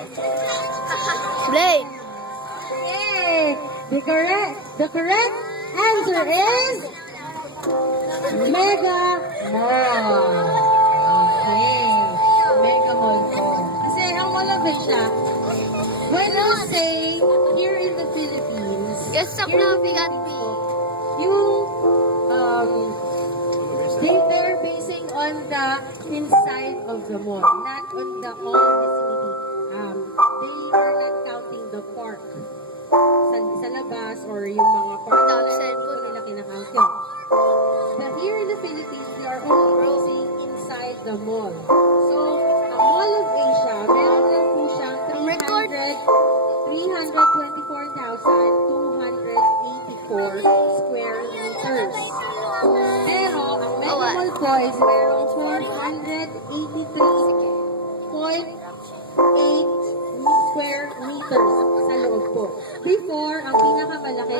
Blade. Yay! The correct answer is Mega Mall. Okay. Mega Mall po. Kasi ang Mall of Asia, when you say here in the Philippines, Gusto ko here na in the bigat B. yung they're basing on the inside of the mall, not on the all vicinity. They are not counting the park sa labas or yung mga park na nila kinakount yun. Here in the Philippines, we are only basing inside the mall. So, ang Mall of Asia, meron lang po siyang 324,284 square meters. Pero, ang Mega Mall po is merong 483.8 square meters sa loob po. Before, ang pinakamalaki